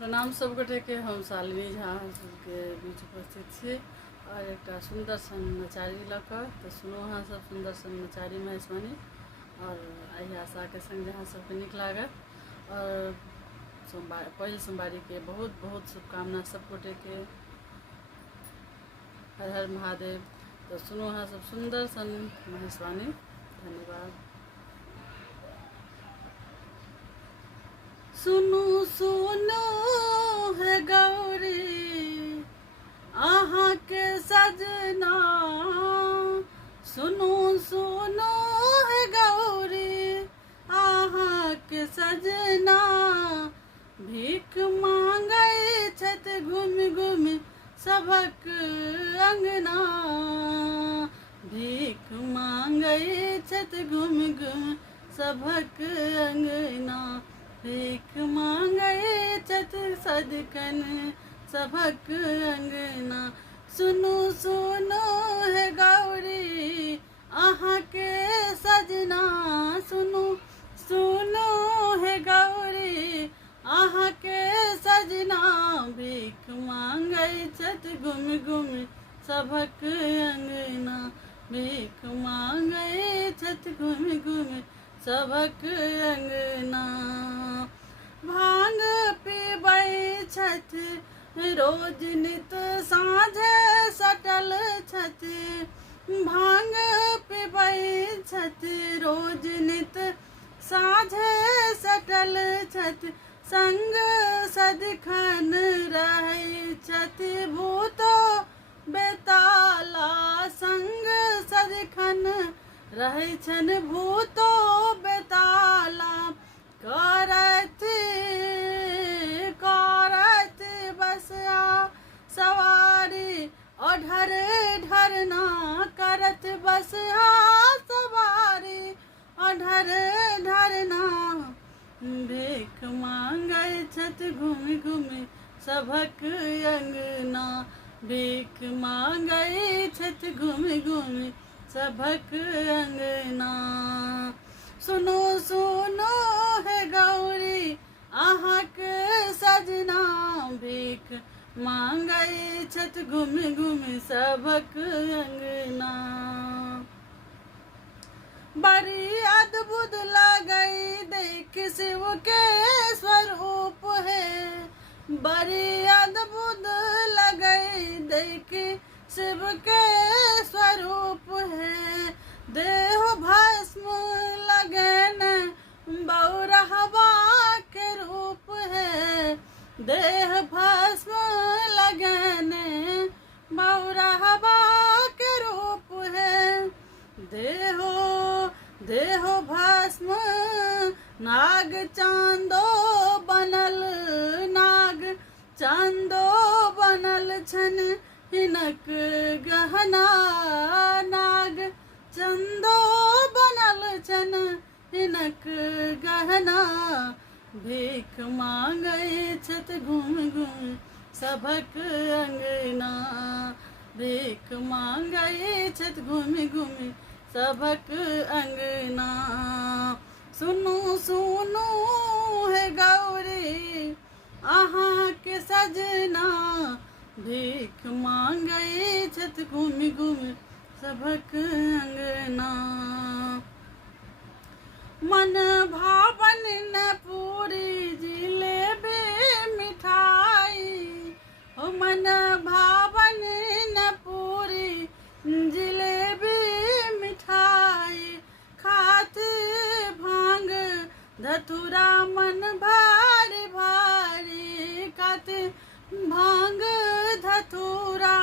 प्रणाम सब गोटे के। हम शालिनी झा के बीच उपस्थित छी और एक सुंदर सन नचारी लक तो सुनो अहाँ सब सुंदर सन नचारी महेशवानी और आई आशा के संग जहाँ सबके निक लागत और पहिल सोमवारी के बहुत बहुत शुभकामना सब गोटे के। हर हर महादेव। तो सुनो अहाँ सब सुंदर सन महेशवानी। धन्यवाद। सुनो सुनो है गौरी आहाँ के सजना, सुनो सुनो है गौरी आहाँ के सजना। भीख मांगे छत घूम घूम सबक अंगना, भीख मांगे छत घूम घूम सबक अंगना। भीख मांगे छत सदकन सबक अंगना। सुनो सुनो है गौरी आहाँ के सजना, सुनो सुनो है गौरी आहाँ के सजना। भीख मांगे छत घूम घूम सबक अंगना, भीख मांगे छत घूम घूम सबक अंगना। भांग पीबै छत रोज नित साँझे सटल छत, भांग पीबै छत रोज नित साँझे सटल छत। संग सदिखन रहै छत भूतो बेताला, संग सदिखन रहै छन भूतो बेताला। करत करत बसया सवारी ओढ़र ढरना, करत बसया सवारी ओढ़र ढरना। भीख मांगे छत घूम घूम सबक अंगना, भीख मांगे छत घूम घूम सबक अंगना। सुनो सुनो है गौरी आहाँ के सजना, भीख मांगे छत घूम घूम सबक अंगना। बड़ी अद्भुत लगई देख शिव के स्वरूप है, बड़ी अद्भुत लगई देख शिव के स्वरूप है। देह भस्म लगन बौरहवा के रूप है, देह भस्म लगन बौरहवा के रूप है। देहो देहो भस्म नाग चांदो बनल, नाग चांदो बनल छन हिनक गहना। नाग चंदो बनल छन हिनक गहना। भीख मांगे छत घूम घूम सबक अंगना, भीख मांगे छत घूम घूम सबक अंगना। सुनो सुनो है गौरी आहाँ के सजना, भीख मांगे छत घूम घूम सबक अंगना। मन भावन न पूरी जिलेबी मिठाई, हो मन भावन न पूरी जिलेबी मिठाई। खात भांग धतुरा मन भारी भारी, खात भांग धतुरा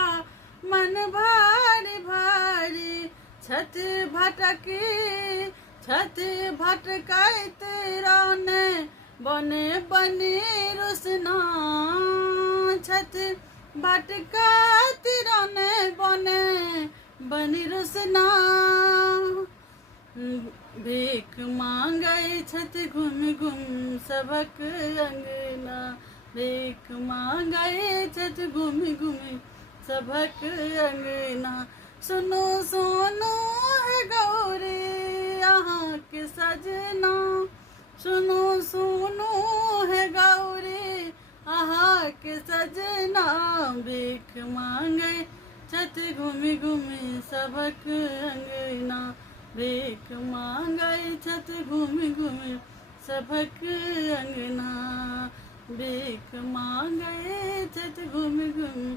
मन भारी भारी। छत भटकी छत भटकैत रौने बने बने रुसना, छत भटकैत रौने बने बनी रुसना। भीख मांगे छत घूम घूम सबक अंगना, भीख मांगे छत घूम घूम सबक अंगना। सुनो सुनो है गौरी आहाँ के सजना, सुनो सुनो है गौरी आहा के सजना भीख मांगे छत घूमी घूमी सबक अंगना भीख मांगे छत घूमी घूमी सबक अंगना भीख मांगे छत घूमी घूमी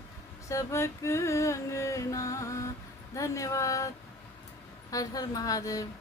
सबक अंगना। धन्यवाद। हर हर महादेव।